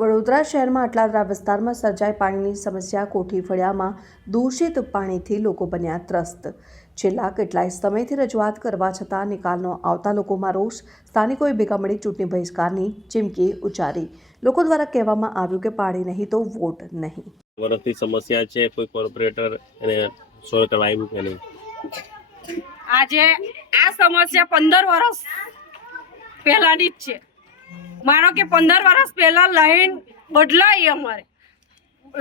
વડોદરા શહેરમાં અટલાદરા વિસ્તારમાં સર્જાઈ પાણીની સમસ્યા. કોઠી ફળિયામાં દૂષિત પાણીથી લોકો બન્યા ત્રસ્ત. છેલ્લા કેટલાય સમયથી રજૂઆત કરવા છતાં નિકાલ ન આવતા લોકોમાં રોષ. સ્થાનિકોએ ભેગા મળી ચૂંટણી બહિષ્કારની ચીમકી ઉચ્ચારી. લોકો દ્વારા કહેવામાં આવ્યું કે પાણી નહીં તો વોટ નહીં. વર્ષથી સમસ્યા છે, કોઈ કોર્પોરેટર એને સોલ્વ કરવા આવ્યું કે નહીં. આજે આ સમસ્યા 15 વર્ષ પહેલાની જ છે. માનો કે 15 વર્ષ પહેલા લાઈન બદલાઈ, અમારે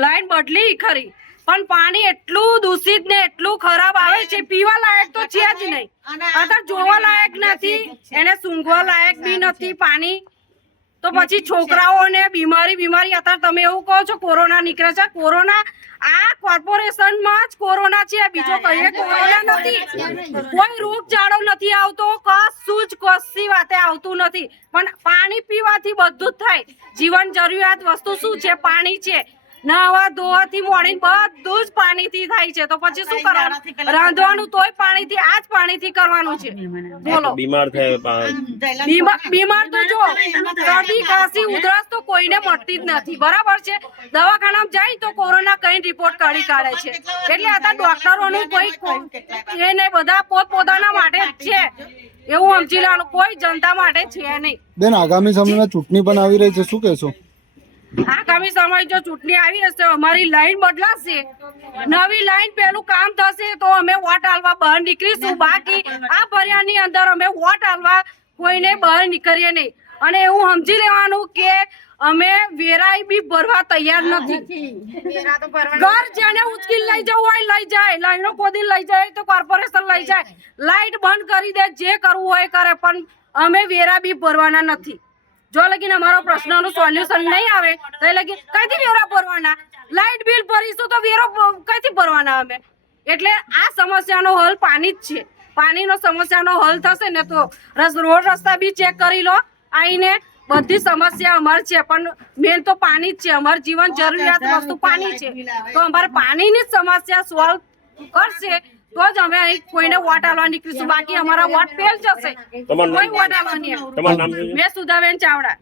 લાઈન બદલી ખરી, પણ પાણી એટલું દૂષિત ને એટલું ખરાબ આવે છે, પીવા લાયક તો છે જ નહીં, અત્યારે જોવા લાયક નથી, એને સૂંઘવા લાયક બી નથી પાણી. તો પછી છોકરાઓને બીમારી અત્યારે તમે એવું કહો છો કોરોના નીકળે છે. કોરોના આ કોર્પોરેશનમાં જ કોરોના છે, બીજો કઈ કોરોના નથી. કોઈ રોગચાળો નથી આવતો, કશી વાતે આવતું નથી, પણ પાણી પીવાથી બધું જ થાય. જીવન જરૂરિયાત વસ્તુ શું છે? પાણી છે. નહાવા ધોવાથી મોડીને બધું જ પાણીથી થાય છે. તો પછી શું કરવાનું? રાંધવાનું તોય પાણીથી, આ જ પાણીથી કરવાનું છે. બોલો, બીમાર થાય, બીમાર તો જો શરદી ખાંસી ઉધરસ તો કોઈને મળતી જ નથી, બરાબર છે. દવાખાનામાં જાય તો કોરોના કઈ રિપોર્ટ કાઢી કાઢે છે. એટલે અત્યારે ડોક્ટરોનું કોઈ એ નહીં, બધા પોતપોતાના માટે જ છે. એવું સમજી લેવાનું, કોઈ જનતા માટે છે નહીં. બેન, આગામી સમયમાં ચૂંટણી પણ આવી રહી છે, શું કહેશો? આગામી સમય જો ચૂંટણી આવી હશે, અમારી લાઈન બદલાશે, નવી લાઈન પેલું કામ થશે તો અમે વોટ આલવા બહાર નીકળીશું. બાકી આ ફરિયાની અંદર અમે વોટ આલવા કોઈને બહાર નીકળીએ નહીં. અને એવું સમજી લેવાનું કે અમે વેરાઈ બી ભરવા તૈયાર નથી. ઘર જેને ઉચકી લઈ જવું હોય લઈ જાય, લાઈનો ખોદી લઈ જાય તો કોર્પોરેશન લઈ જાય, લાઈટ બંધ કરી દે, જે કરવું હોય કરે, પણ અમે વેરા બી ભરવાના નથી. જો લગીને અમારો પ્રશ્નનું સોલ્યુશન નહીં આવે તો એ લગી કઈથી વેરા ભરવાના? લાઇટ બિલ ભરીશું તો વેરો કઈથી ભરવાના અમે? એટલે આ સમસ્યાનો હલ પાણી જ છે. પાણીનો સમસ્યાનો હલ થશે ને તો રોડ રસ્તા બી ચેક કરી લો આવીને. બધી સમસ્યા અમારી છે, પણ મેન તો પાણી જ છે. અમારી જીવન જરૂરિયાત વસ્તુ પાણી છે. તો અમારે પાણીની જ સમસ્યા સોલ્વ કરશે તો જ અમે અહીં કોઈને વોટ આલવા નીકળીશું. બાકી અમારા વોટ ફેલ જશે. કોઈ વોટ આલવા નહીં. તમારું નામ? મેં સુધાબેન ચાવડા.